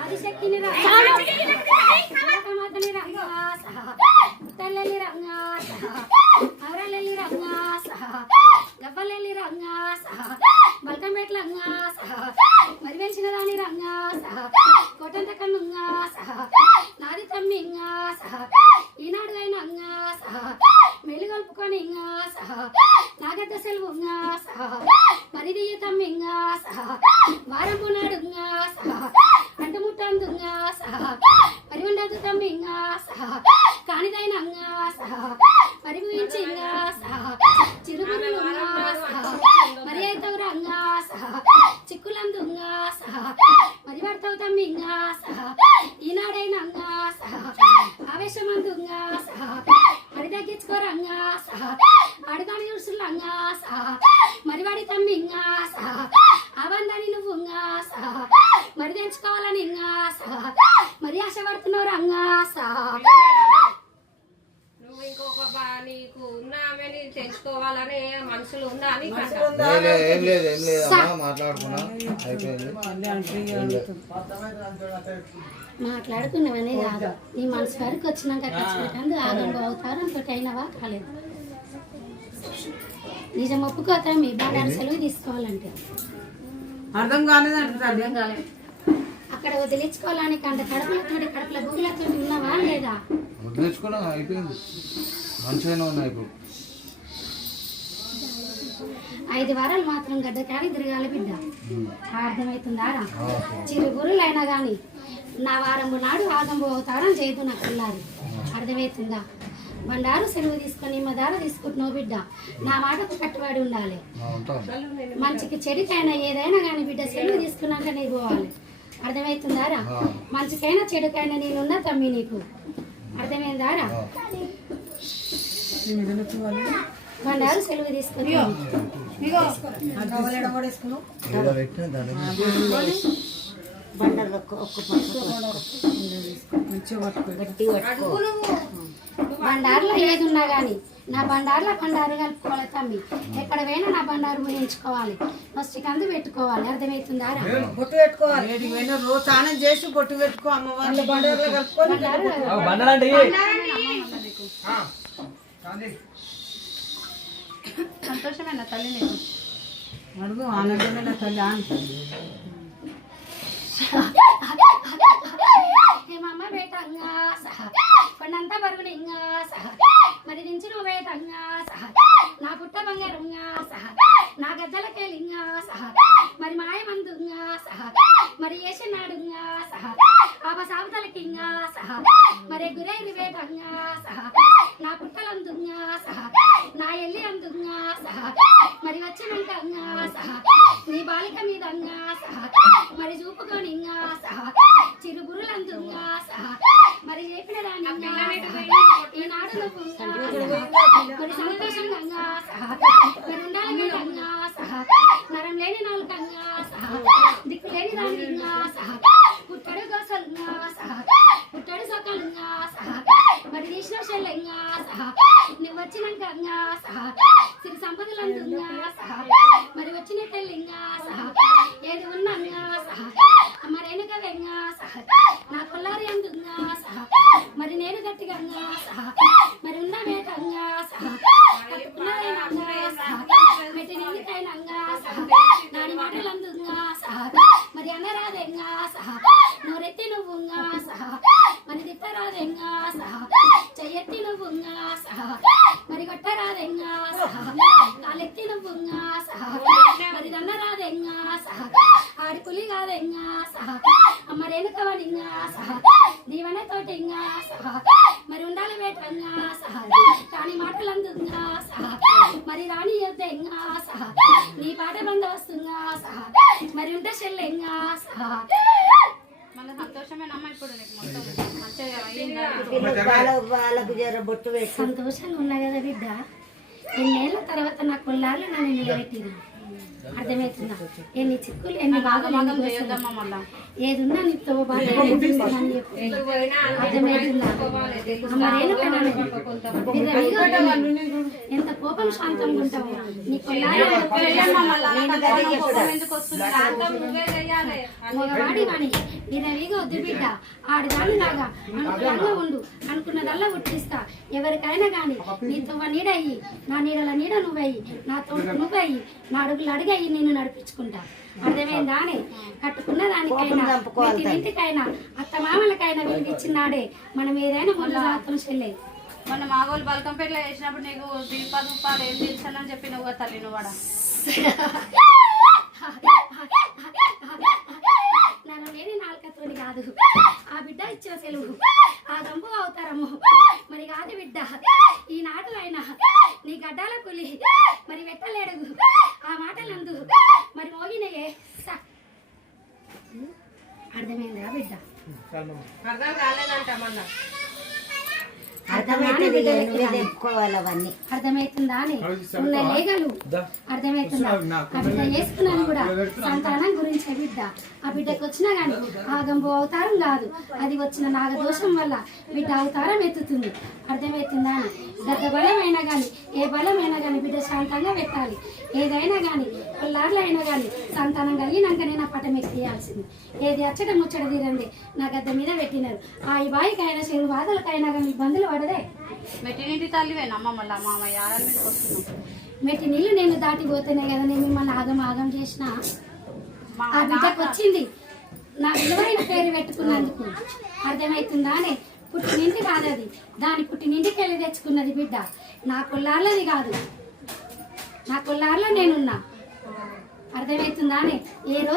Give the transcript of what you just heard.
ఆదిశక్తిని రామాతని రంగా తల్లి రంగా అవరలెల్లి రంగా గవ్వలెల్లి రంగా బల్కంపేట రంగా మరి వెలిసిన దాని రంగా కోటంత కన్నుంగా నాది తమ్మింగా ఈనాడుగైనంగా మెలుగొల్పుకొని నాగద్ద సెలవుంగా మరిదియ్య తమ్మింగా వారం నాడుంగా అంటుముట్టందుంగా మరి ఉండదు తమ్మింగా కానిదైనంగా మరి గురించింగా చిరుగురులుంగా మరి అయితవు రంగా చిక్కులందుంగా మరి పడతావు తమ్మింగా ఈనాడైనంగా ఆవేశమందుంగా మరి తగ్గించుకోరంగా అడుగాని చూసులంగా మరి వాడి తమ్మింగా అవందని నువ్వుంగా మరి తెంచుకోవాలని మరి ఆశపడుతున్నావు రంగా నువ్వు ఇంకొక నీకు ఉన్నామని తెలుసుకోవాలని మనసులో ఉందా అని మాట్లాడుకున్నావనే కాదు నీ మనసు వరకు వచ్చినాక ఖచ్చితంగా ఆగంగా అవుతారు ఇంకోటి అయినవా కాలేదు నిజం ఒప్పుకోతా మీ బాగా సెలవు తీసుకోవాలంటే అర్థం కాలేదంటే అర్థం కాలేదు అక్కడ వదిలించుకోవాలని కంటే కడుపుల బూగులతో ఉన్నావా లేదా వదిలించుకోవడం అయిపోయింది మంచిగానే ఉన్నాయి ఇప్పుడు 5 వారాలు మాత్రం గడ్డకాడి తిరగాలి బిడ్డ అర్థమవుతుందా చిరుగురులైనా కానీ నా వారము నాడు ఆగంబు అవుతారని చేయదు నాకు పిల్లారి అర్థమవుతుందా బండారు సెలవు తీసుకొని మదార తీసుకుంటున్నావు బిడ్డ నా మాటకు కట్టుబడి ఉండాలి మంచికి చెడుకైనా ఏదైనా కానీ బిడ్డ సెలవు తీసుకున్నాక నీకు పోవాలి అర్థమవుతుందారా మంచికైనా చెడుకైనా నేనున్నా తమ్మి నీకు అర్థమైందారా బండారు సెలవు తీసుకుని బండారులో ఏది ఉన్నా కానీ నా బండారులో బండారు కలుపుకోవాలి తమ్మి ఎక్కడ పోయినా నా బండారు పోయించుకోవాలి ఫస్ట్ కందు పెట్టుకోవాలి అర్థమవుతుందా బొట్టు పెట్టుకోవాలి రోజు స్నానం చేసి బొట్టు పెట్టుకో అమ్మవారి బండారులో కలుపుకొని సంతోషమైన తల్లి నేను అడుగు ఆనందమైన తల్లి హేమమ్మ బేటంగా కొండంతా బరుగునింగా మరి నుంచి నువ్వు బేటంగా నా పుట్ట బంగారంగా నా గద్దలకెళ్ళింగా మరి మాయమందుంగా మరి ఏసినాడుంగా ఆప సాగుతలకింగా మరి గురైరి బేటంగా నా పుట్టలందుంగా నా ఎల్లి అందుంగా మరి వచ్చినంకంగా నీ బాలిక మీదంగా మరి చూపుకోనింగా చిరుగురులందుంగా మరి చెప్పిన దానిగా ఈనాడు నువ్వుంగా మరి సంతోషంగా మరి ఉండాలి మీరంగా నరం లేని నాలుకంగా దిక్కు లేని దానిగా పుట్టడు గోసలుగా పుట్టడు సొక్కలుగా మరి తీసిన శల్యంగా నువ్వు వచ్చినాకంగా సిరి సంపదలందుంగా మరి వచ్చిన తెల్లింగా ఏది ఉన్నాగా మరి వెనుకగా నా కొల్లారి అందుంగా మరి నేను గట్టిగా మరి ఉన్న మేటంగా మెట్టి నిందికైనంగా నాని మాటలందుంగా మరి అనరాదెంగా నోరెత్తి నువ్వుంగా మరి తిట్టరాదెంగా చెయ్యెత్తి నువ్వుంగా మరి కొట్టరాదెంగా కాలెత్తి నువ్వుంగా మరి దన్నరాదెంగా ఆడి పులి కాదెంగా మరేనుకవనింగా దీవెన తోటింగా మరి ఉండాలి వేటంగా కాని మాటలందుంగా మరి రాణి యొద్దంగా నీ పాట బంద వస్తుంగా మరి ఉంటే చెల్లెంగా మళ్ళీ సంతోషమేనమ్మా ఇప్పుడు మొత్తం సంతోషంగా ఉన్నా కదా బిడ్డ 2 ఏళ్ళ తర్వాత నా కొల్లాలు నన్ను నిలబెట్టింది అర్థమవుతుందా? ఎన్ని చిక్కులు ఎన్ని బాధలు ఎన్ని గోసలు. చేయొద్దమ్మా మళ్ళా. ఏదున్నా నీతో బాధ అని చెప్పు. ఎటు పోయినా అర్థమవుతుందా? అమ్మ రేణుక నన్ను విర్రవీగా ఎంత కోపం శాంతంగా ఉంటావు. నీ కొల్లారా వెళ్ళమ్మా మళ్ళా. నాకు కోపం ఎందుకు వస్తుంది? శాంతం నువ్వే చెయ్యాలి. మగవాడి వాణి విర్రవీగా వద్దు బిడ్డ. ఆడదాని లాగా అనుకూలంగా ఉండు. అనుకున్నదల్లా ఉట్టిస్తా. ఎవరికైనా కానీ నీతో నీడయ్యి, నా నీడల నీడ నువ్వయ్యి, నా తోడు నువ్వయ్యి, నా అడుగులు అడిగయ్యి నేను నడిపించుకుంటా. అర్థమైందా? అని కట్టుకున్న దానికైనా ఇంటికైనా అత్త మామలకైనా వీళ్ళు ఇచ్చినాడే మనం ఏదైనా ముందు జాగ్రత్తం చెల్లే. మొన్న మా వాళ్ళు బల్కంపేటలో వేసినప్పుడు నీకు దీపాలు ఏం తెలుసానని చెప్పి నువ్వు తల్లి నువ్వు కూడా నన్ను లేని నాలుకతోని కాదు ఆ బిడ్డ ఇచ్చిన సెలవు ఆ గంపు అవతారము మరి కాదు బిడ్డ. ఈనాడు అయినా నీ గడ్డాల పులి మరి వెట్టలేడు ఆ మాటలందు మరి మోగినయే. అర్థమైందా బిడ్డ? అర్థం కాలేదంట మళ్ళా. అర్థమైతే నువ్వే తెప్పుకోవాలి అవన్నీ. అర్థమవుతుందా అని ఉన్న లేగలు అర్థమవుతుందా? ఆ బిడ్డ వేసుకున్నాను కూడా సంతానం గురించి బిడ్డ. ఆ బిడ్డకు వచ్చినా గాని ఆగంబు అవతారం కాదు, అది వచ్చిన నాగదోషం వల్ల బిడ్డ అవతారం ఎత్తుతుంది. అర్థమవుతుందా అని గద్ద బలమైనా కానీ ఏ బలమైనా కానీ బిడ్డ శాంతంగా పెట్టాలి. ఏదైనా కానీ పిల్లార్లు అయినా కానీ సంతానం కలిగినాకనే నా పటం ఎక్కియాల్సింది. ఏది అచ్చట ముచ్చట తీరండి నా గద్ద మీద పెట్టినారు. ఆ ఈ బాయికైనా చెరు బాధలకైనా కానీ ఇబ్బందులు పడదే. మెట్టినింటి తల్లివేనమ్మ మళ్ళా మామయ్య ఆడల మీదకి వస్తున్నావు. మెట్టి నీళ్ళు నేను దాటిపోతేనే కదా నేను మిమ్మల్ని ఆగం చేసిన. ఆ బిడ్డకు వచ్చింది నా విలువైన పేరు పెట్టుకున్నందుకు. అర్థమవుతుందా అని పుట్టినింటి కాదు అది, దాని పుట్టినింటికి వెళ్ళి తెచ్చుకున్నది బిడ్డ. నా కొల్లార్లది కాదు, నా కొల్లార్లో నేనున్నా. అర్థమవుతుందా అని ఏ రోజు